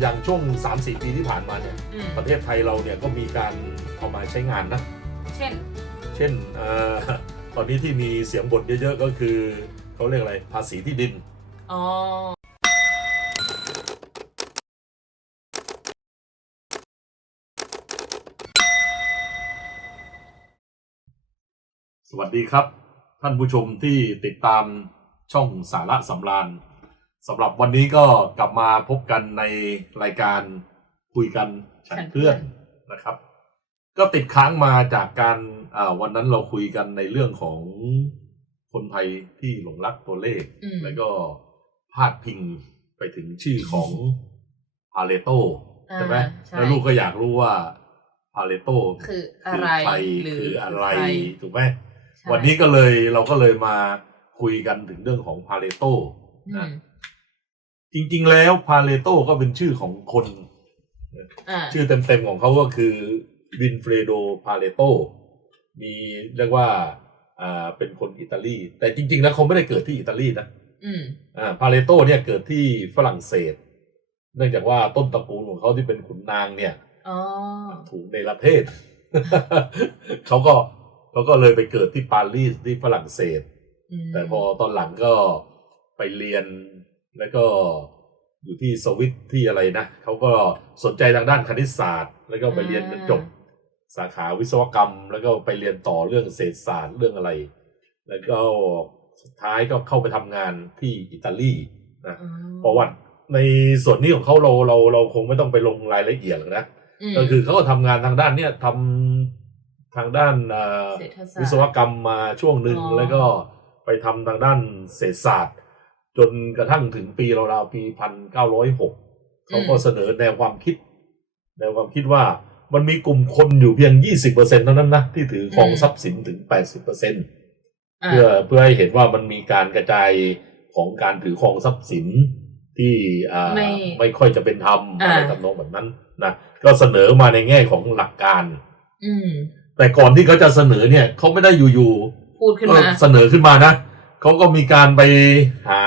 อย่างช่วง 3-4 ปีที่ผ่านมาเนี่ย อืมประเทศไทยเราเนี่ยก็มีการเอามาใช้งานนะ เช่น เช่นเออตอนนี้ที่มีเสียงบ่นเยอะๆ ก็คือเขาเรียกอะไร ภาษีที่ดิน อ๋อ สวัสดีครับ ท่านผู้ชมที่ติดตามช่องสาระสำราญ สำหรับวันนี้ก็กลับมาพบกันในรายการคุยกันฉันเพื่อนนะครับ ก็ติดค้างมาจากการอ่าวันนั้นเราคุยกันในเรื่องของคนไทยที่หลงรักตัวเลข อืม แล้วก็พาดพิงไปถึงชื่อของพาเลโตใช่ไหมอ่าใช่แล้วลูกก็อยากรู้ว่าพาเลโต คืออะคือไรใครหรือคืออะไรใคถูกไหมใช่วันนี้ก็เลยเราก็เลยมาคุยกันถึงเรื่องของพาเลโต อืนะม จริง ๆ แล้วพาเลโตก็เป็นชื่อของคน อ่าชื่อเต็มๆของเขาก็คือวินเฟรโดพาเลโตมีเรียกว่าอ่าเป็นคนอิตาลี แต่จริง ๆ แล้วเขาไม่ได้เกิดที่อิตาลีนะอืมอ่าพาเลโตเนี่ยเกิดที่ฝรั่งเศส เนื่องจากว่าต้นตระกูลของเขาที่เป็นขุนนางเนี่ย อ๋อถูกในประเทศ เขาก็เขาก็เลยไปเกิดที่ปารีสที่ฝรั่งเศส มแต่พอตอนหลังก็ไปเรียน แล้วก็อยู่ที่สวิตที่อะไรนะเขาก็สนใจทางด้านคณิตศาสตร์ แล้วก็ไปเรียนจนจบสาขาวิศวกรรม แล้วก็ไปเรียนต่อเรื่องเศรษฐศาสตร์เรื่องอะไร แล้วก็สุดท้ายก็เข้าไปทำงานที่อิตาลีนะอ๋อประวัติในส่วนนี้ของเขาเราเราเราคงไม่ต้องไปลงรายละเอียดหรอกนะมก็คือเขาก็ทำงานทางด้านเนี้ยทำทางด้านเอ่อเศรษฐศาสตร์วิศวกรรมมาช่วงหนึ่งอ๋อแล้วก็ไปทำทางด้านเศรษฐศาสตร์ จนกระทั่งถึงปีราวๆปีพันเก้าร้อยหกเขาก็เสนอแนวความคิด แนวความคิดว่ามันมีกลุ่มคนอยู่เพียงยี่สิบเปอร์เซ็นต์เท่านั้นนะที่ถือครองทรัพย์สินถึงแปดสิบเปอร์เซ็นต์อ่าเพื่อเพื่อให้เห็นว่ามันมีการกระจายของการถือครองทรัพย์สินที่อ่าไม่ไม่ค่อยจะเป็นธรรมอ่าอะไรทำนองแบบนั้นนะก็เสนอมาในแง่ของหลักการอืมแต่ก่อนที่เขาจะเสนอเนี่ยเขาไม่ได้อยู่พูดๆขึ้นก็มาเสนอขึ้นมานะ เขาก็มีการไปหา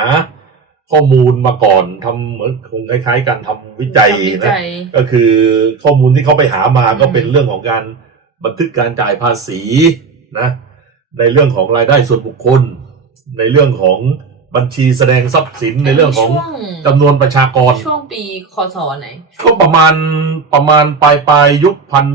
ข้อมูลมาก่อนทำเหมือนคงคล้ายๆการทำวิจัยทำวินะ จัย ก็คือข้อมูลที่เขาไปหามาอืม ก็เป็นเรื่องของการบันทึกการจ่ายภาษีนะ ในเรื่องของรายได้ส่วนบุคคล ในเรื่องของบัญชีแสดงทรัพย์สินในเรื่องของช่วจำนวนประชากร ช่วงปีคศไหน ก็ประมาณประมาณปลายปลายยุคพัน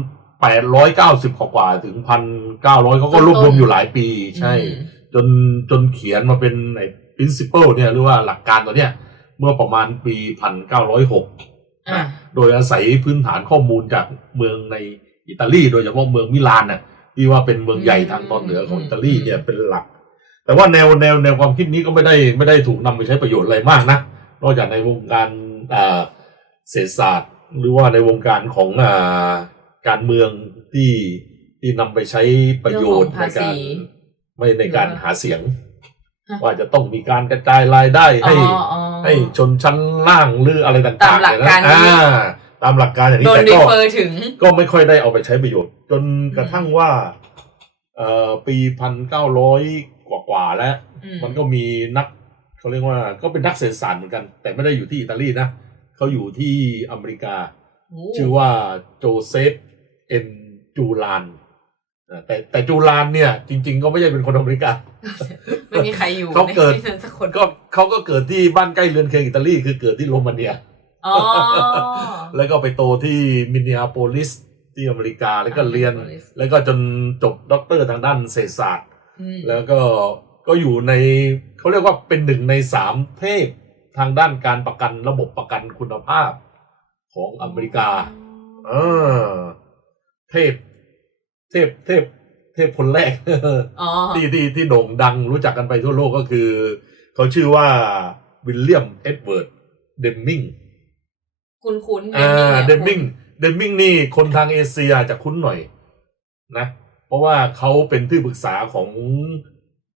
แปดร้อยเก้าสิบกว่าๆถึงพันเก้าร้อยเขาก็รวบรวมอยู่หลายปีใช่ อืม จนจนเขียนมาเป็นไอ้ principle เนี่ยหรือว่าหลักการตัวเนี้ยเมื่อประมาณปีพันเก้าร้อยหกอ่าโดยอาศัยพื้นฐานข้อมูลจากเมืองในอิตาลี โดยเฉพาะเมืองมิลานน่ะที่ว่าเป็นเมืองใหญ่ทางตอนเหนือของอิตาลีเนี่ยเป็นหลัก แต่ว่าแนวแนวแนวความคิดนี้ก็ไม่ได้ไม่ได้ถูกนำไปใช้ประโยชน์อะไรมากนะนอกจากในวงการอ่าเศรษฐศาสตร์ หรือว่าในวงการของอ่าการเมืองที่ที่นำไปใช้ประโยชน์เรื่ในองของภาษีการ ไม่ในการหาเสียงฮะว่าจะต้องมีการกระจายรายได้ให้อ๋ออ๋อให้ชนชั้นล่างหรืออะไรต่างๆตามหลักการเนี่ยนี้นะอ่าตามหลักการอย่างนี้โดนแต่รีก็เฟอร์ถึงก็ไม่ค่อยได้เอาไปใช้ประโยชน์ จนกระทั่งว่า เอ่อปีพันเก้าร้อยกว่าๆแล้วอืมมันก็มีนักเขาเรียกว่า ก็เป็นนักเศรษฐศาสตร์เหมือนกัน แต่ไม่ได้อยู่ที่อิตาลีนะเขาอยู่ที่อเมริกาโอ้ชื่อว่าโจเซฟเอ็นจูลานอ่า แต่แต่จูลานเนี่ย จริง ๆ ก็ไม่ใช่เป็นคนอเมริกา ไม่มีใครอยู่เขาเกิด ในนั้นสักคนก็เขาก็เกิดที่บ้านใกล้เรือนเคียงอิตาลีคือเกิดที่โรมาเนีย อ๋อแล้วก็ไปโตที่มินนีอาโปลิสที่อเมริกาแล้วก็เรียน Minneapolis แล้วก็จนจบด็อกเตอร์ทางด้านเศรษฐศาสตร์อืมแล้วก็ก็อยู่ในเขาเรียกว่าเป็นหนึ่งในสามเทพทางด้านการประกันระบบประกันคุณภาพของอเมริกา เออ เทพ เทพเทพเทพคนแรกอ๋อที่ที่ที่โด่งดังรู้จักกันไปทั่วโลกก็คือ เขาชื่อว่าวิลเลียมเอ็ดเวิร์ดเดมมิงคุ้นคุ้นๆอ่าเดนี่ยมมิงเดมมิงนี่คนทางเอเชียจะคุ้นหน่อย นะ เพราะว่าเขาเป็นที่ปรึกษาของ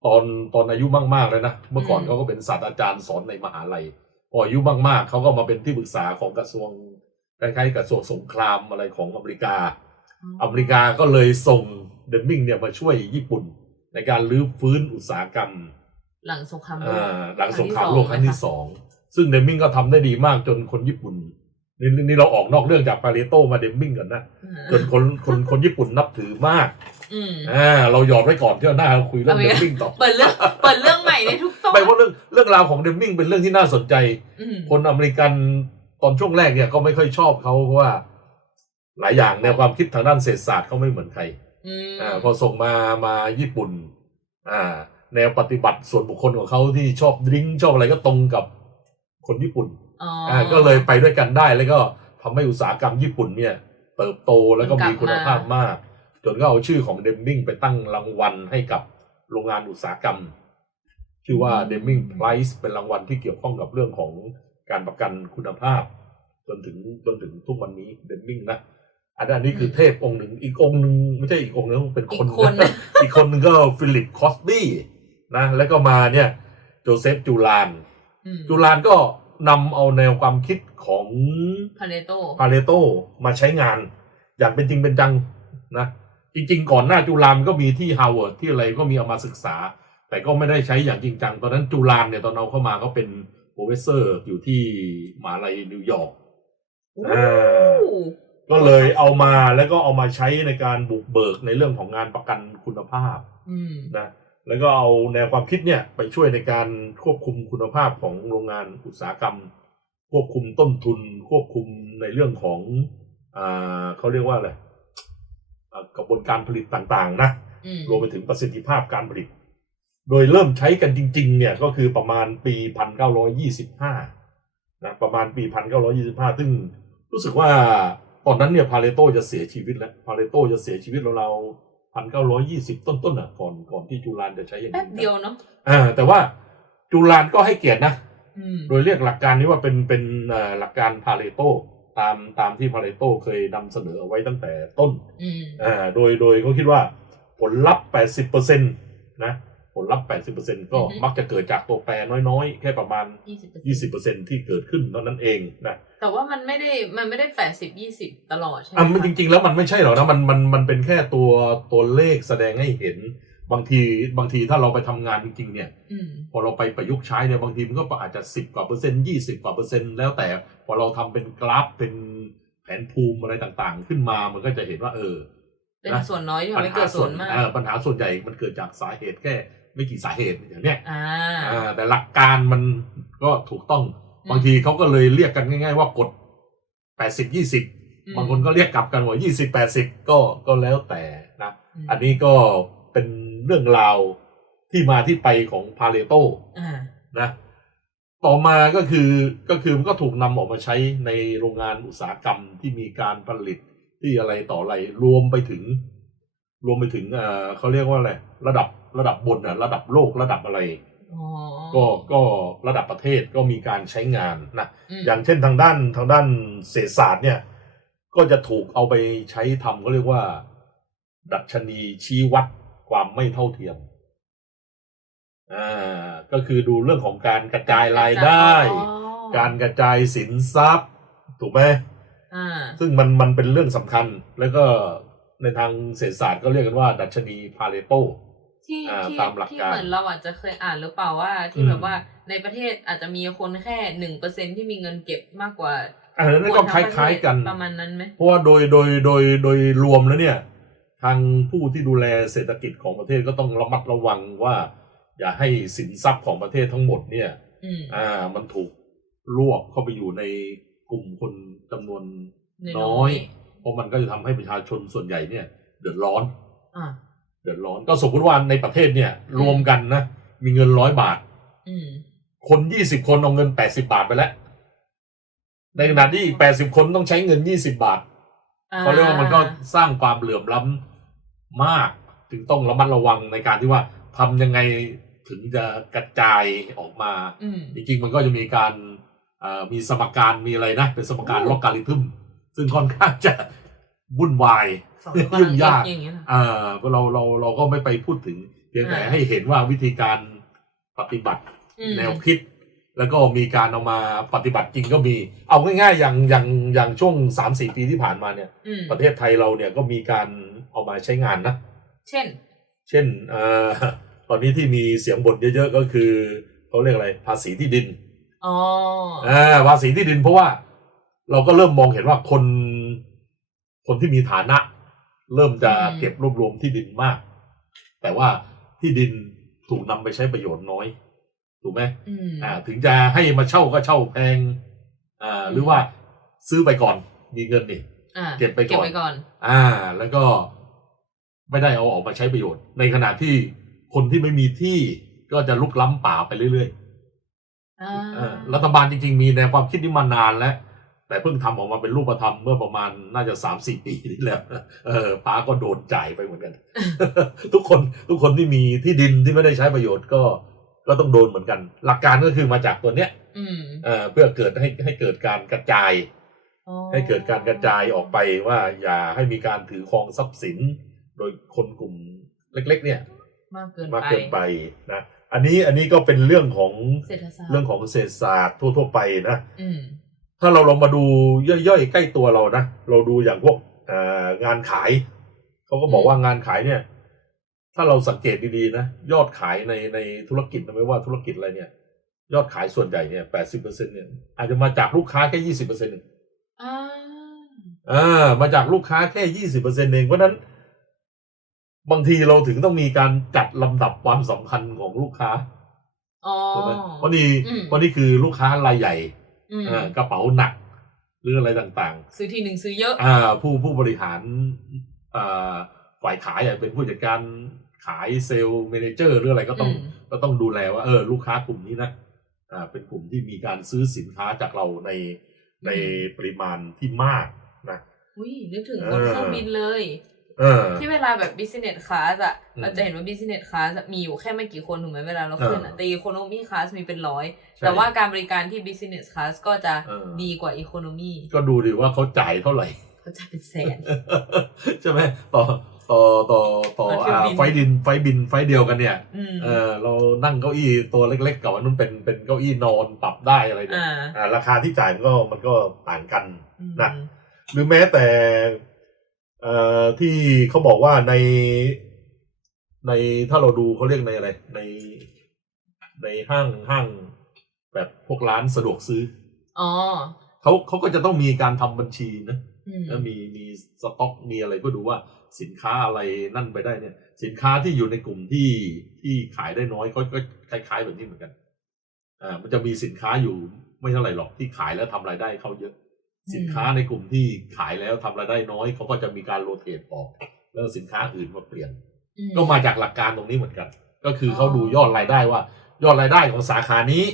ตอนตอนอายุมากๆเลยนะ เมื่อก่อนเขาก็เป็นศาสตราจารย์สอนในมหาลัยพออายุมากๆเขาก็มาเป็นที่ปรึกษาของกระทรวงคล้ายๆกระทรวงสงครามอะไรของอเมริกา อเมริกาก็เลยส่งเดมมิงเนี่ยมาช่วยญี่ปุ่น ในการรื้อฟื้นอุตสาหกรรม หลังสงครามโลอ่ากหลังสงครามโลกครั้งที่สสองซึ่งเดมมิงก็ทำได้ดีมากจนคนญี่ปุ่นนี่นี่เราออกนอกเรื่องจากปาเลโตมาเดมมิงกันนะจนคนคนคนญี่ปุ่นนับถือมากอืมอ่าเราหยอดไว้ก่อนเที่ยวหน้าเราคุยเรื่องเอาเดไว้มมิงต่อเปิดเรื่องเปิดเรื่องใหม่ในทุกตอนไม่เพราะเรื่องเรื่องราวของเดมมิงเป็นเรื่องที่น่าสนใจอืมคนอเมริกันตอนช่วงแรกเนี่ยก็ไม่ค่อยชอบเขาเพราะว่า หลายอย่างแนวความคิดทางด้านเศรษฐศาสตร์เขาไม่เหมือนใครอืมอ่าพอส่งมามาญี่ปุ่น อ่า แนวปฏิบัติส่วนบุคคลของเขาที่ชอบดริ้งชอบอะไรก็ตรงกับคนญี่ปุ่นอ๋ออ่าก็เลยไปด้วยกันได้แล้วก็ทำให้อุตสาหกรรมญี่ปุ่นเนี่ย เติบโตแล้วก็มีคุณภาพมาก จนก็เอาชื่อของเดมมิงไปตั้งรางวัลให้กับโรงงานอุตสาหกรรม ชื่อว่าเดมมิงไพรส์เป็นรางวัลที่เกี่ยวข้องกับเรื่องของการประกันคุณภาพ จนถึงจนถึงทุกวันนี้เดมมิงนะ อันนี้คือเทพองค์หนึ่ง อีกองค์หนึ่งไม่ใช่อีกองค์หนึงเป็นอีคนกคนนะอีกคนหนึ่งก็ฟิลิปคอสบี้นะ แล้วก็มาเนี่ยโจเซฟจูลานอืมจูลานก็นำเอาแนวความคิดของพาเลโตพาเลโตมาใช้งาน อย่างเป็นจริงเป็นจังนะ จริงๆ ก่อนหน้าจูลานก็มีที่ฮาร์วาร์ดที่อะไรก็มีเอามาศึกษา แต่ก็ไม่ได้ใช้อย่างจริงจัง ตอนนั้นจูลานเนี่ยตอนเอาเข้ามาก็เป็นโปรเฟสเซอร์อยู่ที่มหาลัยนิวยอร์กอ่า ก็เลยเอามาแล้วก็เอามาใช้ในการบุกเบิกในเรื่องของงานประกันคุณภาพอืมนะแล้วก็เอาแนวความคิดเนี่ยไปช่วยในการควบคุมคุณภาพของโรงงานอุตสาหกรรม ควบคุมต้นทุน ควบคุมในเรื่องของอ่าเขาเรียกว่าอะไรอ่ากระบวนการผลิตต่างๆ นะอืมรวมไปถึงประสิทธิภาพการผลิต โดยเริ่มใช้กันจริง ๆ เนี่ยก็คือประมาณปี1925นะประมาณปี1925ซึ่งรู้สึกว่า ตอนนั้นเนี่ยพาเลโตจะเสียชีวิตแล้วพาเลโตจะเสียชีวิตเราๆ1920ต้นๆอะก่อนก่อนที่จูลานจะใช้อย่างแป๊บนี้เดียวเนาะอ่าแต่ว่าจูลานก็ให้เกียรตินะอืมโดยเรียกหลักการนี้ว่าเป็นเป็นเอ่อหลักการพาเลโตตามตามที่พาเลโตเคยนำเสนอเอาไว้ตั้งแต่ต้นอืมอ่าโดยโดยเขาคิดว่าผลลัพธ์80%นะ ผลลัพธ์ 80%ก็มักจะเกิดจากตัวแปรน้อยๆ แค่ประมาณยี่สิบเปอร์เซ็นต์20%ที่เกิดขึ้นเท่านั้นเองนะแต่ว่ามันไม่ได้มันไม่ได้แปดสิบยี่สิบตลอดใช่ไหมอะมันคะจริง ๆ แล้วมันไม่ใช่หรอกนะมันมันมันเป็นแค่ตัวตัวเลขแสดงให้เห็นบางทีบางทีถ้าเราไปทำงานจริงๆเนี่ยอืมพอเราไปประยุกต์ใช้เนี่ยบางทีมันก็อาจจะสิบกว่าเปอร์เซ็นต์ยี่สิบกว่าเปอร์เซ็นต์แล้วแต่พอเราทำเป็นกราฟเป็นแผนภูมิอะไรต่างๆ ขึ้นมามันก็จะเห็นว่า เออ เป็นนะส่วนน้อยที่ทำปัญให้หาเกิดส่ส่ววนนมากเอ่อปัญหาส่วนใหญ่มันเกิดจากสาเหตุแค่ ไม่กี่สาเหตุอย่างเนี้ยอ่าอ่าแต่หลักการมันก็ถูกต้องบางทีเขาก็เลยเรียกกันง่าย ๆ ว่ากฎแปดสิบยี่สิบอืมบางคนก็เรียกกลับกันว่ายี่สิบแปดสิบก็ก็แล้วแต่นะมอันนี้ก็เป็นเรื่องราวที่มาที่ไปของพาเลโตอ่านะ ต่อมาก็คือก็คือมันก็ถูกนำออกมาใช้ในโรงงานอุตสาหกรรมที่มีการผลิตที่อะไรต่ออะไรรวมไปถึง รวมไปถึงเอ่อเขาเรียกว่าอะไรระดับ ระดับบนอะระดับโลกระดับอะไรอ๋อก็ก็ระดับประเทศก็มีการใช้งานนะมอย่างเช่นทางด้านทางด้านเศรษฐศาสตร์เนี่ย ก็จะถูกเอาไปใช้ทำก็เรียกว่า ดัชนีชี้วัดความไม่เท่าเทียมอ่าก็คือดูเรื่องของการกระจายรายได้อ๋อการกระจายสินทรัพย์ ถูกไหมอ่าซึ่งมันมันเป็นเรื่องสำคัญแล้วก็ในทางเศรษฐศาสตร์ก็เรียกกันว่า ดัชนีพาเลโต ที่อ่าที่ตามหลักที่การเหมือนเราอาจจะเคยอ่านหรือเปล่าว่าที่อืมแบบว่าในประเทศอาจจะมีคนแค่หนึ่งเปอร์เซ็นที่มีเงินเก็บมากกว่าอันนั้นก็นคทั้งประเทศล้าย ๆ กันประมาณนั้นไหมเพราะว่าโดยโดยโดยโดยรวมแล้วเนี่ย ทางผู้ที่ดูแลเศรษฐกิจของประเทศก็ต้องระมัดระวังว่า อย่าให้สินทรัพย์ของประเทศทั้งหมดเนี่ยอืมอ่า มันถูกรวบเข้าไปอยู่ในกลุ่มคนจำนวนน้อย เพราะมันก็จะทำให้ประชาชนส่วนใหญ่เนี่ย เดือดร้อน อ่า เดือดร้อน ก็สมมติว่าในประเทศเนี่ย รวมกันนะ มีเงินร้อยบาทอืมคนยี่สิบคนเอาเงินแปดสิบาทไปแล้ว ในขณะที่อีกแปดสิบคนต้องใช้เงินยี่สิบาทเขาเรียกว่ามันก็สร้างความเหลื่อมล้ำมาก ถึงต้องระมัดระวังในการที่ว่าทำยังไงถึงจะกระจายออกมาอืมจริงๆ มันก็จะมีการอ่ามีสมการมีอะไรนะ เป็นสมการโอ้ล็อกการิทึมซึ่งค่อนข้างจะวุ่นวาย สองยุ่งยาก อย่างเงี้ยเหรออ่าเราเราเราก็ไม่ไปพูดถึง เพียงแต่อ่า ให้เห็นว่าวิธีการปฏิบัติอืม แนวคิด แล้วก็มีการเอามาปฏิบัติจริงก็มี เอาง่ายๆอย่างอย่างอย่างช่วงสามสี่ปีที่ผ่านมาเนี่ย อืมประเทศไทยเราเนี่ยก็มีการเอามาใช้งานนะ เช่น เช่นเอ่อตอนนี้ที่มีเสียงบ่นเยอะๆก็คือเขาเรียกอะไรภาษีที่ดินอ๋ออ่าภาษีที่ดินเพราะว่า เราก็เริ่มมองเห็นว่าคน คนที่มีฐานะ เริ่มจะอืมเก็บรวบรวมที่ดินมาก แต่ว่าที่ดินถูกนำไปใช้ประโยชน์น้อย ถูกไหมอืมอ่า ถึงจะให้มาเช่าก็เช่าแพง อ่า หรือว่าซื้อไปก่อน มีเงินนี่อ่าเก็บไปก่อนเก็บไปก่อน อ่า แล้วก็ไม่ได้เอาออกมาใช้ประโยชน์ ในขณะที่คนที่ไม่มีที่ก็จะลุกล้ำป่าไปเรื่อยอ่าๆเออรัฐบาลจริงๆ มีแนวความคิดนี้มานานแล้ว แต่เพิ่งทำออกมาเป็นรูปธรรมเมื่อประมาณน่าจะสามสี่ปีที่แล้วเออป้าก็โดนจ่ายไปเหมือนกัน ทุกคนทุกคนที่มีที่ดินที่ไม่ได้ใช้ประโยชน์ก็ก็ต้องโดนเหมือนกัน หลักการก็คือมาจากตัวเนี้ยอืมเอ่อเพื่อเกิดให้ให้เกิดการกระจายอ๋อให้เกิดการกระจายออกไปว่าอย่าให้มีการถือครองทรัพย์สิน โดยคนกลุ่มเล็ก ๆ เนี่ย มากเกินมากไปเกินไปนะอันนี้อันนี้ก็เป็นเรื่องของเศรษฐศาสตร์เรื่องของเศรษฐศาสตร์ทั่ว ๆ ไปนะอืม ถ้าเราลองมาดูย่อยๆใกล้ตัวเรานะเราดูอย่างพวกเอ่องานขายเขาก็บอกอืมว่างานขายเนี่ย ถ้าเราสังเกตดีๆนะยอดขายในในธุรกิจนะไม่ว่าธุรกิจอะไรเนี่ย ยอดขายส่วนใหญ่เนี่ยแปดสิบเปอร์เซ็นเนี่ยอาจจะมาจากลูกค้าแค่ยี่สิบเปอร์เซ็นต์อ่าอ่ามาจากลูกค้าแค่ยี่สิบเปอร์เซ็นเองเพราะฉะนั้นบางทีเราถึงต้องมีการจัดลำดับความสำคัญของลูกค้าอ๋อถูกไหมเพราะนี่อืมเพราะนี่คือลูกค้ารายใหญ่อืมอ่า กระเป๋าหนักหรืออะไรต่างซื้อทีหนึ่งซื้อเยอะๆอ่าผู้ผู้บริหารอ่าฝ่ายขายอะเป็นผู้จัดการขายเซลล์เมเนเจอร์หรืออะไรก็ต้องอืมก็ต้องดูแลว่าเออลูกค้ากลุ่มนี้นะอ่าเป็นกลุ่มที่มีการซื้อสินค้าจากเราในในปริมาณที่มากนะอุ้ยนึกถึงเออบนเครื่องบินเลยเออ ที่เวลาแบบ business class อะอืมเราจะเห็นว่า business class อะมีอยู่แค่ไม่กี่คนถูกไหมเวลาเราขึ้นอะเออแต่ economy class มีเป็นร้อยใช่แต่ว่าการบริการที่ business class ก็จะเออดีกว่า economy ก็ดูดิว่าเขาจ่ายเท่าไหร่ เขาจะเป็นแสน ใช่ไหมต่อต่อต่อต่อต่อเที่ยวอ่าบินไฟล์ดินไฟล์บินไฟล์เดียวกันเนี่ยอืมเออเรานั่งเก้าอี้ตัวเล็กๆกับอันนู้นเป็นเป็นเก้าอี้นอนปรับได้อะไรเนี่ยอ่าอ่าราคาที่จ่ายมันก็มันก็ต่างกันอืมนะหรือแม้แต่ เอ่อที่เขาบอกว่าในในถ้าเราดูเขาเรียกในอะไร ในในห้างห้างแบบพวกร้านสะดวกซื้ออ๋อเขาเขาก็จะต้องมีการทำบัญชีนะอืมแล้วมีมีสต็อกมีอะไรก็ดูว่าสินค้าอะไรนั่นไปได้เนี่ย สินค้าที่อยู่ในกลุ่มที่ที่ขายได้น้อยก็ก็คล้ายๆแบบนี้เหมือนกัน อ่า มันจะมีสินค้าอยู่ไม่เท่าไหร่หรอกที่ขายแล้วทำรายได้เขาเยอะ สินค้าในกลุ่มที่ขายแล้วทำรายได้น้อยเขาก็จะมีการโรเตทออก แล้วสินค้าอื่นมาเปลี่ยนอืก็มาจากหลักการตรงนี้เหมือนกัน ก็คือเขาดูยอดรายได้ว่า ยอดรายได้ของสาขานี้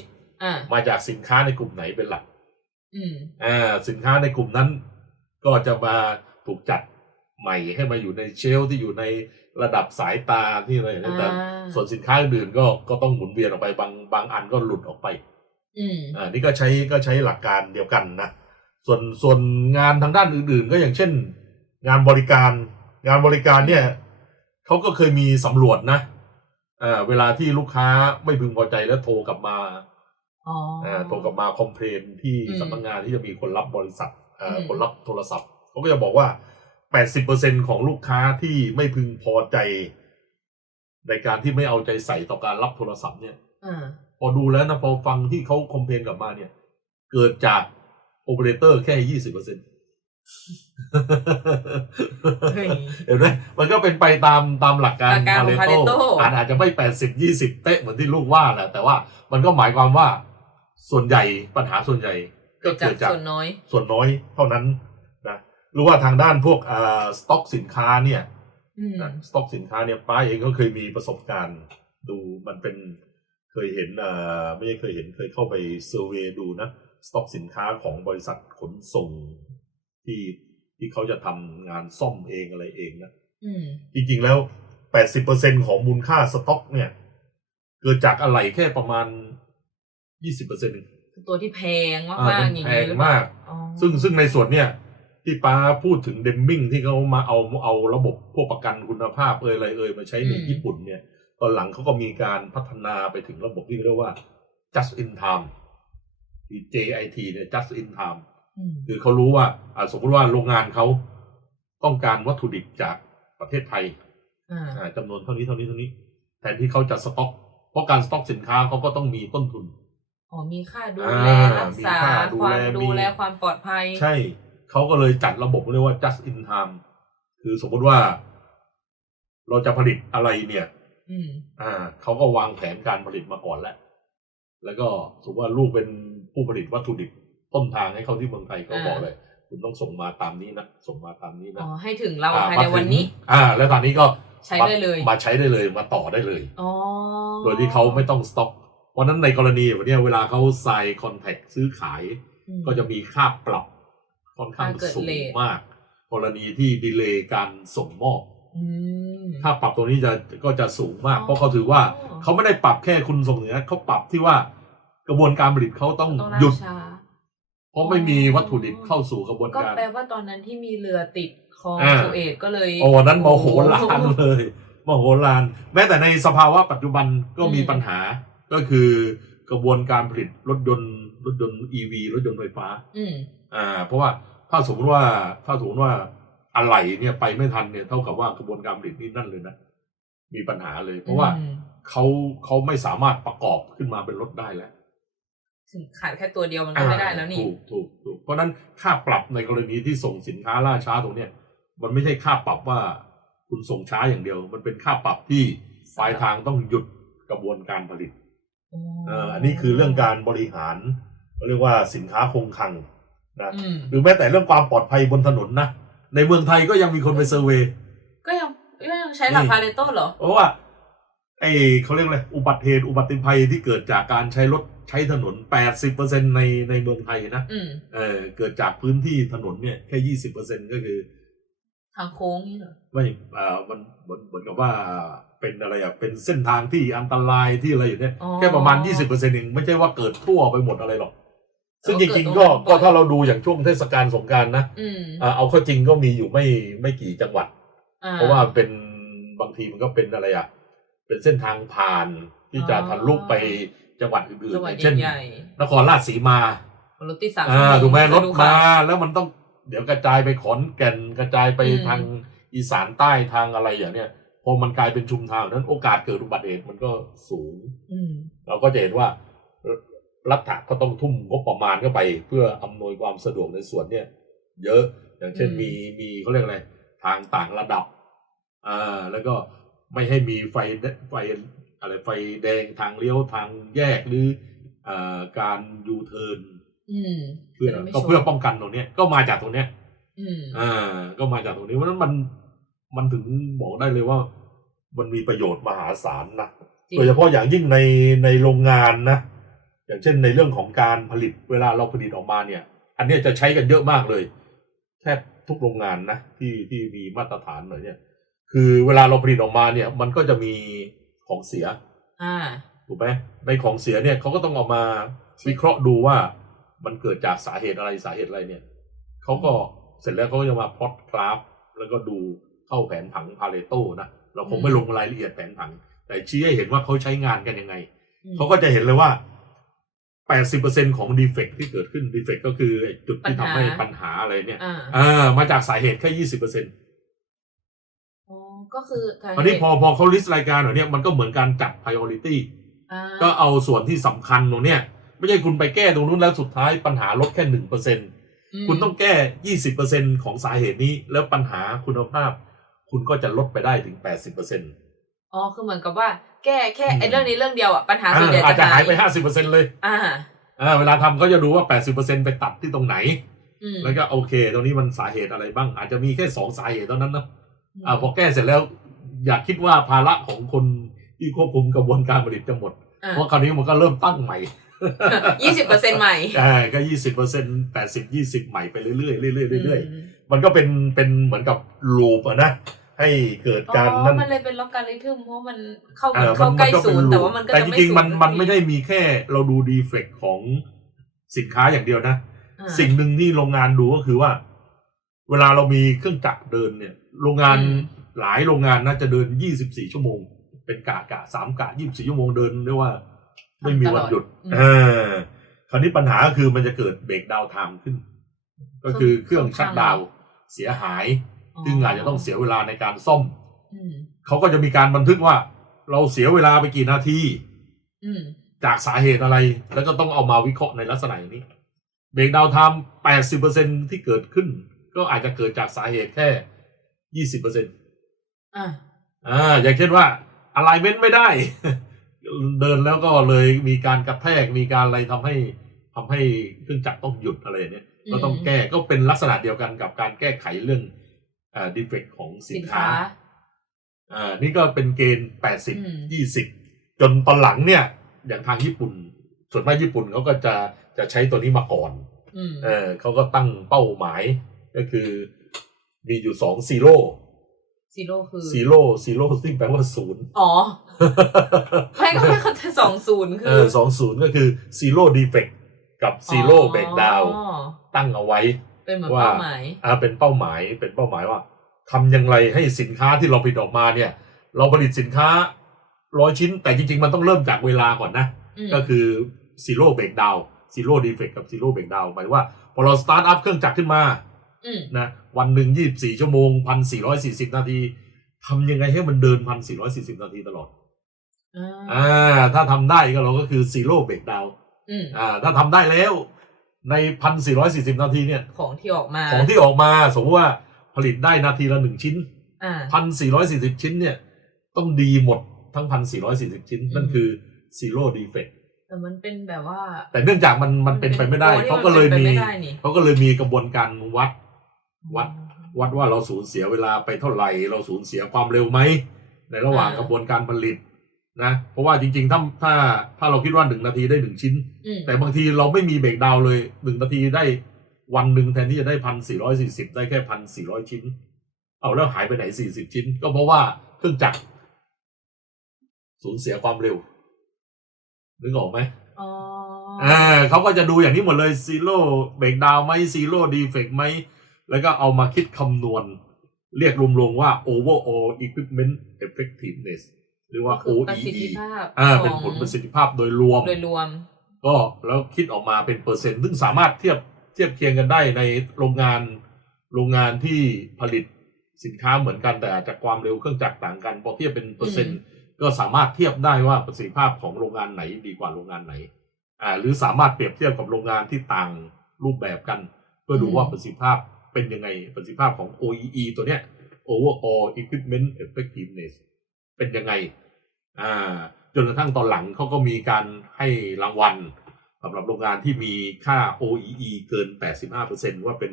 อ่ามาจากสินค้าในกลุ่มไหนเป็นหลักอืมอ่าสินค้าในกลุ่มนั้น ก็จะมาถูกจัดใหม่ให้มาอยู่ในเชลฟ์ที่อยู่ในระดับสายตาที่อะไรอย่างเงี้ยแต่อ่าส่วนสินค้าอื่นๆก็ก็ต้องหมุนเวียนออกไปบางบางอันก็หลุดออกไปอืมอ่านี่ก็ใช้ก็ใช้หลักการเดียวกันนะ ส่วนส่วนงานทางด้านอื่น ๆ ก็อย่างเช่น งานบริการ งานบริการเนี่ยเขาก็เคยมีสำรวจนะอ่าเวลาที่ลูกค้าไม่พึงพอใจแล้วโทรกลับมาอ๋อออ่าโทรกลับมาคอมเพลนที่อืมสำนักงานที่จะมีคนรับบริษัทอ่าอืมคนรับโทรศัพท์เขาก็จะบอกว่า80%ของลูกค้าที่ไม่พึงพอใจ ในการที่ไม่เอาใจใส่ต่อการรับโทรศัพท์เนี่ยอ่าพอดูแล้วนะพอฟังที่เขาคอมเพลนกลับมาเนี่ย เกิดจาก โอเปอเรเตอร์แค่ยี่สิบเปอร์เซ็นต์เฮ้ยเห็นไหมมันก็เป็นไปตามตามหลักการหลักการของ Pareto Pareto อาจอาจจะไม่แปดสิบยี่สิบเป๊ะเหมือนที่ลูกว่าแหละแต่ว่ามันก็หมายความว่าส่วนใหญ่ปัญหาส่วนใหญ่ก็จาเกิกดจากส่วนน้อย ส่วนน้อยเท่านั้นนะหรือว่าทางด้านพวกอ่าสต็อกสินค้าเนี่ยอืมนะสต็อกสินค้าเนี่ยป้าเองก็เคยมีประสบการณ์ดูมันเป็นเคยเห็นอ่าไม่ใช่เคยเห็นเคยเข้าไปเซอร์เวยดูนะ สต็อกสินค้าของบริษัทขนส่งที่ที่เขาจะทำงานซ่อมเองอะไรเองนะอืมจริงๆแล้ว80%ของมูลค่าสต็อกเนี่ย เกิดจากอะไรแค่ประมาณ20%เองตัวที่แพงมากอ่าๆมันอย่างแพนี้งหรือเปล่มากอ๋อซึ่งซึ่งในส่วนเนี่ย ที่ป้าพูดถึงเดมมิงที่เขามาเอาเอาระบบพวกประกันคุณภาพเอ่ยอะไรเอ่ยมาใช้ในญี่ปุ่นเนี่ย ตอนหลังเขาก็มีการพัฒนาไปถึงระบบที่เรียกว่า just in time คือ JIT เนี่ย just in time อืมคือเขารู้ว่าอ่าสมมติว่าโรงงานเขาต้องการวัตถุดิบจากประเทศไทยอ่าอ่าจำนวนเท่านี้เท่านี้เท่านี้ แทนที่เขาจะสต็อก เพราะการสต็อกสินค้าเขาก็ต้องมีต้นทุนอ๋อมีค่าดูอ่าแลรักษามีค่าดูควาแลมมีดูแลความปลอดภัย ใช่ เขาก็เลยจัดระบบเรียกว่า just in time คือสมมติว่า เราจะผลิตอะไรเนี่ยอืมอ่าเขาก็วางแผนการผลิตมาก่อนแล้ว แล้วก็สมมติว่าลูกเป็น ผู้ผลิตวัตถุดิบต้นทางให้เขาที่เมืองไทยเขาอ่าบอกเลย คุณต้องส่งมาตามนี้นะส่งมาตามนี้อ๋นะอให้ถึงเราอ่ภายมาในวันถึงนี้ อ่า แล้วตอนนี้ก็ใช้ได้เลยมาใช้ได้เลยมาต่อได้เลยอ๋อโดยที่เขาไม่ต้องสต็อกเพราะฉะนั้นในกรณีแบบเนี้ยเวลาเขาใส่คอนแทคซื้อขายอืมก็จะมีค่าปรับค่อนข้างค่าเกิดสูงเลทมาก กรณีที่ดีเลย์การส่งมอบอืมค่าปรับตัวนี้จะก็จะสูงมากอ๋อเพราะเขาถือว่าเขาไม่ได้ปรับแค่คุณส่งเนื้อเขาปรับที่ว่า กระบวนการผลิตเขาต้องต้องล่าหยุด ช้า เพราะไม่มีวัตถุดิบเข้าสู่กระบวนก็การ แปลว่าตอนนั้นที่มีเรือติดคลองอ่า สุเอตก็เลยโอ้วันนั้นโมโหลานเลยโมโหลาน แม้แต่ในสภาวะปัจจุบันก็มีปัญหาก็คือกระบวนการผลิตรถยนต์รถยนต์ EV รถยนต์ไฟฟ้า อืม อ่าเพราะว่าถ้าสมมติว่าถ้าสมมติว่าอะไหล่เนี่ยไปไม่ทันเนี่ยเท่ากับว่ากระบวนการผลิตนี่นั่นเลยนะ มีปัญหาเลย เพราะว่าอืม เขาเขาไม่สามารถประกอบขึ้นมาเป็นรถได้แล้ว ถึงขาดแค่ตัวเดียวมันก็ไม่ได้แล้วนี่ถูกถูกถูกเพราะฉะนั้นค่าปรับในกรณีที่ส่งสินค้าล่าช้าตรงเนี้ยมันไม่ใช่ค่าปรับว่าคุณส่งช้าอย่างเดียว มันเป็นค่าปรับที่ปลายทางต้องหยุดกระบวนการผลิตเอ่ออันนี้คือเรื่องการบริหารเขาเรียกว่าสินค้าคงคลังนะอืมหรือแม้แต่เรื่องความปลอดภัยบนถนนนะในเมืองไทยก็ยังมีคนไปเซอร์เวย์ก็ยังก็ยังใช้หลักนี่พาเรโต้เหรอเพราะว่า ไอ้เขาเรียกอะไรอุบัติเหตุอุบัติภัยที่เกิดจากการใช้รถใช้ถนน 80%ในในเมืองไทยนะอืมเออเกิดจากพื้นที่ถนนเนี่ยแค่ยี่สิบเปอร์เซ็นก็คือ ทางโค้งนี่เหรอไม่เอ่อมันเหมือนเหมือนกับว่าเป็นอะไรอะเป็นเส้นทางที่อันตรายที่อะไรอยู่เนี่ยอ๋อ แค่ประมาณยี่สิบเปอร์เซ็นต์เองไม่ใช่ว่าเกิดทั่วไปหมดอะไรหรอก ซึ่งจเกิดริงตรงๆก็นั้นบ่ก็อย ถ้าเราดูอย่างช่วงเทศกาลสงกรารนะอืมอ่าเอาเข้าจริงก็มีอยู่ไม่ไม่กี่จังหวัด อ่เพราะว่าเป็นบางทีมันก็เป็นอะไรอะ เป็นเส้นทางผ่านที่จะทะลุไปจังหวัดอื่นจังๆหวัอดย่างเช่นใหญ่นครราชสีมาๆรถติดสามอ่าชั่วโงถูกไหมรถดูมาข่วแล้วมันต้องเดี๋ยวกระจายไปขอนแก่นกระจายไปอืมทางอีสานใต้ทางอะไรอย่างเนี้ยพอมันกลายเป็นชุมทางนั้นโอกาสเกิดอุบัติเหตุมันก็สูงอืมเราก็จะเห็นว่ารัฐก็ต้องทุ่มงบประมาณเข้าไป เพื่ออำนวยความสะดวกในส่วนเนี้ยเยอะอย่างเช่นอืมมีมีเขาเรียกอะไรทางต่างระดับอ่าแล้วก็ ไม่ให้มีไฟไฟอะไรไฟแดงทางเลี้ยวทางแยกหรืออ่าการยูเทิร์นอืมเพื่อจะได้ไม่ก็ชนเพื่อป้องกันตรงเนี้ยก็มาจากตรงเนี้ยอืมอ่า ก็มาจากตรงนี้เพราะฉะนั้นมันมันถึงบอกได้เลยว่า มันมีประโยชน์มหาศาลนะจริงโดยเฉพาะอย่างยิ่งในในโรงงานนะอย่างเช่นในเรื่องของการผลิตเวลาเราผลิตออกมาเนี่ย อันเนี้ยจะใช้กันเยอะมากเลยแทบทุกโรงงานนะที่ที่มีมาตรฐานหน่อยเนี่ย คือเวลาเราผลิตออกมาเนี่ย มันก็จะมีของเสียอ่า ถูกไหมในของเสียเนี่ยเขาก็ต้องเอามาวิเคราะห์ดูว่ามันเกิดจากสาเหตุอะไรสาเหตุอะไรเนี่ยเขาก็เสร็จแล้วเขาก็จะมาพลอตกราฟ แล้วก็ดูเข้าแผนผังพาเลโตนะเราคงไม่ลงรายละเอียดแผนผัง แต่ชี้ให้เห็นว่าเขาใช้งานกันยังไงเขาก็จะเห็นเลยว่า 80%ของดีเฟกที่เกิดขึ้นดีเฟกก็คือไอ้จุดที่ทำให้ปัญหาอะไรเนี่ยอ่าอ่ามาจากสาเหตุแค่ 20%ออ๋อ ก็คือทางันนี้พอพอเขาลิสต์รายการเหล่าเนี้ยมันก็เหมือนการจัด priority อ่าก็เอาส่วนที่สำคัญตรงเนี้ยไม่ใช่คุณไปแก้ตรงนู้นแล้วสุดท้ายปัญหาลดแค่หนึ่งเปอร์เซ็นมคุณต้องแก้ยี่สิบเปอร์เซ็นของสาเหตุนี้ แล้วปัญหาคุณภาพ คุณก็จะลดไปได้ถึงแปดสิบเปอร์เซ็นต์อ๋อคือเหมือนกับว่าแก้แค่อืมไอ้เรื่องนี้เรื่องเดียวอะปัญหาส่วนใหญ่อาจจะจะหายไปห้าสิบเปอร์เซ็นเลย อ่าอ่าเวลาทำเขาจะดูว่าแปดสิบเปอร์เซ็นไปตัดที่ตรงไหนอืมแล้วก็โอเค ตรงนี้มันสาเหตุอะไรบ้าง อาจจะมีแค่สองสาเหตุเท่านั้นนะม อ่าพอแก้เสร็จแล้วอย่าคิดว่าภาระของคนที่ควบคุมกระบวนการผลิตจะหมดอ่าเพราะคราวนี้มันก็เริ่มตั้งใหม่ยี่สิบเปอร์เซ็นต์ใหม่ใช่ก็ยี่สิบเปอร์เซ็นแปดสิบยี่สิบใหม่ไปเรื่อยๆเรื่อยๆเรื่อยมๆมันก็เป็นเป็นเหมือนกับลูปอะนะให้เกิดอ๋การอนั่นมันเลยเป็นล็อกการิทึมเพราะมันเข้าเออเข้าใกล้ก็ศูเป็นนย์ลูแต่ปว่ามันก็แต่จะจไม่ริงๆมันศูย์มันไม่ได้มีแค่เราดูดีเฟกของสินค้าอย่างเดียวนะอ่าสิ่งหนึ่งที่โรงงานดูก็คือว่า เวลาเรามีเครื่องจักรเดินเนี่ย โรงงานอืมหลายโรงงานน่าจะเดินยี่สิบสี่ชั่วโมง เป็นกะกะสามกะยี่สิบสี่ชั่วโมงเดินเรียกว่า ไม่มีวันหยุดอืมเออคราวนี้ปัญหาก็คือมันจะเกิดเบรกดาวน์ไทม์ขึ้น ก็คือเครื่องชัดดาวน์เสียหาย ซึ่งอาจจะต้องเสียเวลาในการซ่อมอืมเขาก็จะมีการบันทึกว่า เราเสียเวลาไปกี่นาทีอืมจากสาเหตุอะไร แล้วก็ต้องเอามาวิเคราะห์ในลักษณะอย่างนี้ เบรกดาวน์ไทม์แปดสิบเปอร์เซ็นที่เกิดขึ้น ก็อาจจะเกิดจากสาเหตุแค่ยี่สิบเปอร์เซ็นอะอ่าอย่างเช่นว่าอะไรเว้นไม่ได้ เดินแล้วก็เลยมีการกระแทกมีการอะไรทำให้ทำให้เครื่องจักรต้องหยุดอะไรอย่างเนี้ยก็ต้องแก้ก็เป็นลักษณะเดียวกันกับการแก้ไขเรื่องอ่าดีเฟกของสิสินนค้าค้าอ่านี่ก็เป็นเกณฑ์แปดสิบอืมยี่สิบจนตอนหลังเนี่ย อย่างทางญี่ปุ่น ส่วนมากญี่ปุ่นเขาก็จะจะใช้ตัวนี้มาก่อนอืมเออเขาก็ตั้งเป้าหมาย ก็คือมีอยู่สองซีโร่ซีโร่คือซีโร่ซีโร่ซึ่งแปลว่าศูนย์อ๋อ ไม่ก็ไม่เข้าใจสองศูนย์คืเออสองศูนย์ก็คือซีโร่ดีเฟกกับซีโร่เบรกดาวอ๋อตั้งเอาไว้ เป็นเหมือนว่าเป้าหมายอ่าเป็นเป้าหมายเป็นเป้าหมายว่าทำยังไงให้สินค้าที่เราผลิตออกมาเนี่ย เราผลิตสินค้าร้อยชิ้น แต่จริง ๆ มันต้องเริ่มจากเวลาก่อนนะอืมก็คือซีโร่เบรกดาวซีโร่ดีเฟกกับซีโร่เบรกดาวหมายว่า พอเราสตาร์ทอัพเครื่องจักรขึ้นมาอืม นะวันหนึ่งยี่บสี่ชั่วโมงพันสี่ร้อยสี่สิบนาทีทำยังไงให้มันเดินพันสี่ร้อยสี่สิบนาทีตลอดอ่าอ่าถ้าทำได้ก็เราก็คือซีโร่เบรกดาวอืมอ่า ถ้าทำได้แล้วในพันสี่ร้อยสี่สิบนาทีเนี่ย ของที่ออกมา ของที่ออกมา สมมติว่าผลิตได้นาทีละหนึ่งชิ้นอ่าพันสี่ร้อยสี่สิบชิ้นเนี่ย ต้องดีหมดทั้งพันสี่ร้อยสี่สิบชิ้น นั่นคือซีโร่ดีเฟกแต่มันเป็นแบบว่า แต่เนื่องจากมันมันเป็นไปไม่ได้โอ้นี่เขาก็เลยนป็นมีไปไได้นี่เขาก็เลยมีกระบวนการวัด วัดวัดว่าเราสูญเสียเวลาไปเท่าไหร่ เราสูญเสียความเร็วไหม ในระหว่างอ่ากระบวนการผลิตนะเพราะว่าจริง ๆ ถ้าถ้าถ้าเราคิดว่าหนึ่งนาทีได้หนึ่งชิ้นอืมแต่บางทีเราไม่มีเบรกดาวน์เลยหนึ่งนาทีได้วันหนึ่งแทนที่จะได้พันสี่ร้อยสี่สิบได้แค่พันสี่ร้อยชิ้น เอาแล้วหายไปไหนสี่สิบชิ้น ก็เพราะว่าเครื่องจักรสูญเสียความเร็วนึกออกไหมอ๋ออ่าเขาก็จะดูอย่างนี้หมดเลยซีโร่เบรกดาวไหมซีโร่ดีเฟกไหม แล้วก็เอามาคิดคำนวณ เรียกรวมๆว่า overall equipment effectiveness หรือว่าก็คือประสิท OEE ธิภาพอ่าขเป็นองผลประสิทธิภาพโดยรวม โดยรวม ก็แล้วคิดออกมาเป็นเปอร์เซ็นต์ ซึ่งสามารถเทียบเทียบเคียงกันได้ในโรงงานโรงงานที่ผลิตสินค้าเหมือนกันแต่อาจจะความเร็วเครื่องจักรต่างกันพอเทียบเป็นเปอร์เซ็นต์ก็สามารถเทียบได้ว่าประสิทธิภาพของโรงงานไหนดีกว่าโรงงานไหน อ่า หรือสามารถเปรียบเทียบกับโรงงานที่ต่างรูปแบบกัน เพื่อดูอืมว่าประสิทธิภาพ เป็นยังไงประสิทธิภาพของ OEE ตัวเนี้ย overall equipment effectiveness เป็นยังไง อ่า จนกระทั่งตอนหลังเขาก็มีการให้รางวัลสำหรับโรงงานที่มีค่า OEE เกิน 85%ว่าเป็น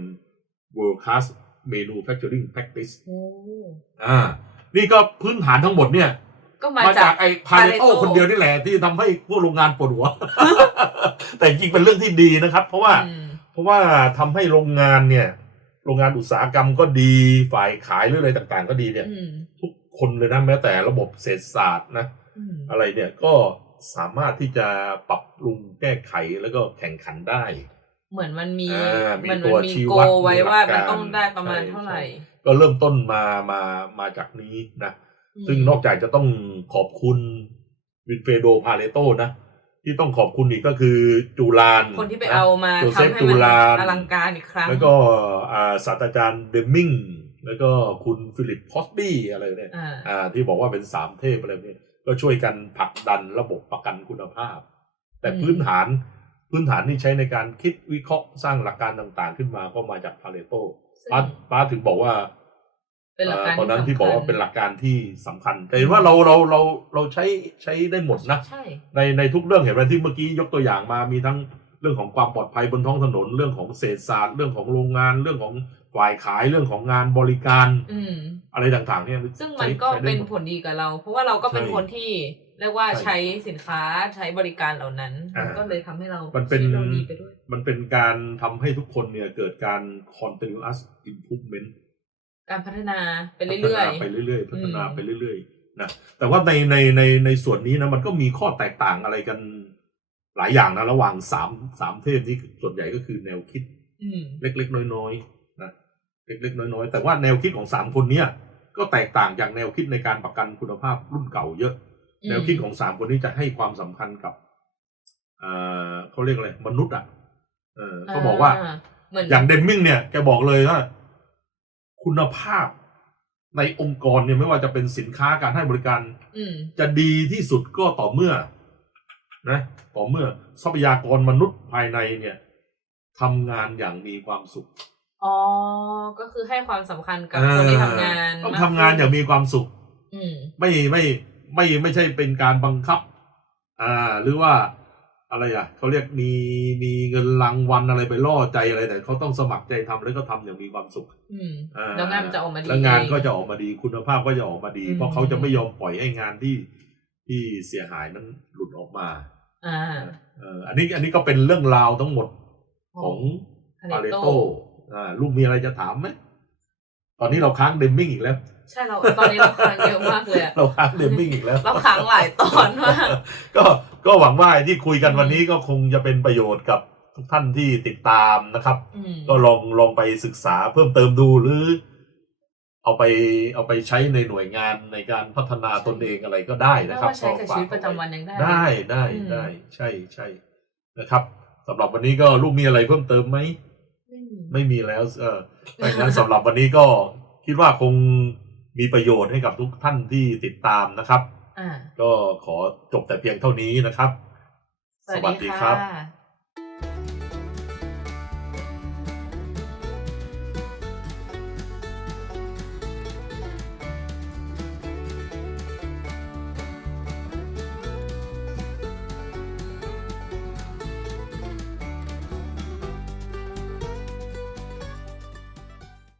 world class manufacturing practice โอ้อ่า นี่ก็พื้นฐานทั้งหมดเนี่ย ก็มามาจาจากกไอ้พาเลโต Pareto คนเดียวนี่แหละ ที่ทำให้พวกโรงงานปวดหัว แต่จริงๆเป็นเรื่องที่ดีนะครับ เพราะว่าอืมเพราะว่าทำให้โรงงานเนี่ย โรงงานอุตสาหกรรมก็ดีฝ่ายขายหรืออะไรต่างๆ ก็ดีเนี่ยอืมทุกคนเลยนะแม้แต่ระบบเศรษฐศาสตร์นะอืมอะไรเนี่ยก็สามารถที่จะปรับปรุงแก้ไขแล้วก็แข่งขันได้ เหมือนมันมีอ่ามีเหมือนตัมัวนมีชี้โกวัดไว้มีหลักว่ามันการต้องได้ประมาณใช่เท่าไหร่ ก็เริ่มต้นมามามาจากนี้นะ ซึ่งนอกจากจะต้องขอบคุณวินเฟโดพาเลโตนะ ที่ต้องขอบคุณอีกก็คือจูลานคนที่ไปนะเอามาโจเซทำฟให้จูมันลาน อลังการอีกครั้ง แล้วก็อ่าศาสตราจารย์เดมมิง แล้วก็คุณฟิลิปพอสบี้อะไรเนี่ยอ่า อ่าที่บอกว่าเป็นสามเทพอะไรเนี่ยก็ช่วยกันผลักดันระบบประกันคุณภาพ แต่อืม พื้นฐานพื้นฐานที่ใช้ในการคิดวิเคราะห์สร้างหลักการต่างๆ ขึ้นมาก็มาจากพาเลโตซึ่งป้าป้าถึงบอกว่า เป็นหลักการตอนนั้นที่สำคัญบอกว่าเป็นหลักการที่สำคัญแต่เห็นว่าเราเราเราเราใช้ใช้ได้หมดนะใช่ในในทุกเรื่องเห็นไหมที่เมื่อกี้ยกตัวอย่างมามีทั้งเรื่องของความปลอดภัยบนท้องถนนเรื่องของเศรษฐศาสตร์เรื่องของโรงงานเรื่องของฝ่ายขายเรื่องของงานบริการอืมอะไรต่างๆ เนี่ยซึ่งใช้มันก็ใช้ได้เป็นหมดผลดีกับเรา เพราะว่าเราก็เป็นใช่คนที่เรียกว่าใช่ใช้สินค้าใช้บริการเหล่านั้นอ่าก็เลยทำให้เรามันเป็นชีวิตเราดีไปด้วยมันเป็นการทำให้ทุกคนเนี่ยเกิดการ continuous improvement การพัฒนาไปพัฒเรื่อยนาไปเรื่อยๆ พัฒนาอืมไปเรื่อยๆ นะ แต่ว่าในในในในส่วนนี้นะมันก็มีข้อแตกต่างอะไรกันหลายอย่างนะระหว่างสามสามเทพนี้ส่วนใหญ่ก็คือแนวคิดๆอืมเล็กๆ น้อยๆ นะ เล็กๆ น้อยๆ แต่ว่าแนวคิดของสามคนเนี้ยก็แตกต่างจากแนวคิดในการประกันคุณภาพรุ่นเก่าเยอะอืมแนวคิดของสามคนนี้จะให้ความสำคัญกับอ่าเขาเรียกอะไรมนุษย์อะ เออเขาบอกว่าเหมือนอย่างเดมมิงเนี่ยแกบอกเลยว่า คุณภาพในองค์กรเนี่ยไม่ว่าจะเป็นสินค้าการให้บริการ อืม จะดีที่สุดก็ต่อเมื่อ นะ ต่อเมื่อทรัพยากรมนุษย์ภายในเนี่ยทำงานอย่างมีความสุขอ๋อ ก็คือให้ความสำคัญกับคนที่ทำงานต้องมกทำงานอย่างมีความสุข อืม ไม่ไม่ไม่ไม่ใช่เป็นการบังคับ อ่า หรือว่า อะไรอะเขาเรียกมีมีเงินรางวัลอะไรไปล่อใจอะไรแต่เขาต้องสมัครใจทำแล้วก็ทำอย่างมีความสุขอืมอ่าแล้วงานมันจะออกมาดีแล้วงานเองก็จะออกมาดีคุณภาพก็จะออกมาดีอืมเพราะเขาจะไม่ยอมปล่อยให้งานที่ที่เสียหายนั้นหลุดออกมาอ่าเอออันนี้อันนี้ก็เป็นเรื่องราวทั้งหมดของพาปาเลเลโตโตอ่าลูกมีอะไรจะถามไหมตอนนี้เราค้างเดมมิ่งอีกแล้ว ใช่เราตอนนี้เราค้างเยอะมากเลยอะเราค้างเดมมิ่งอีกแล้ว เราค้างหลายตอนมากก็ ก็หวังว่าไอ้ที่คุยกันวันนี้ก็คงจะเป็นประโยชน์กับทุกท่านที่ติดตามนะครับ อืมก็ลองลองไปศึกษาเพิ่มเติมดูหรือ เอาไปเอาไปใช้ในหน่วยงานในการพัฒนาตนเองอะไรก็ได้ไม่นะครับว่าใช้กับชีวิตประจำวันยังได้ ได้ได้อืม ได้ ใช่ใช่นะครับสำหรับวันนี้ก็ลูกมีอะไรเพิ่มเติมไหม ไม่มี ไม่มีแล้ว เออดังนั้นสำหรับวันนี้ก็คิดว่าคงมีประโยชน์ให้กับทุกท่านที่ติดตามนะครับอ่า ก็ขอจบแต่เพียงเท่านี้นะครับ สวัสดีค่ะ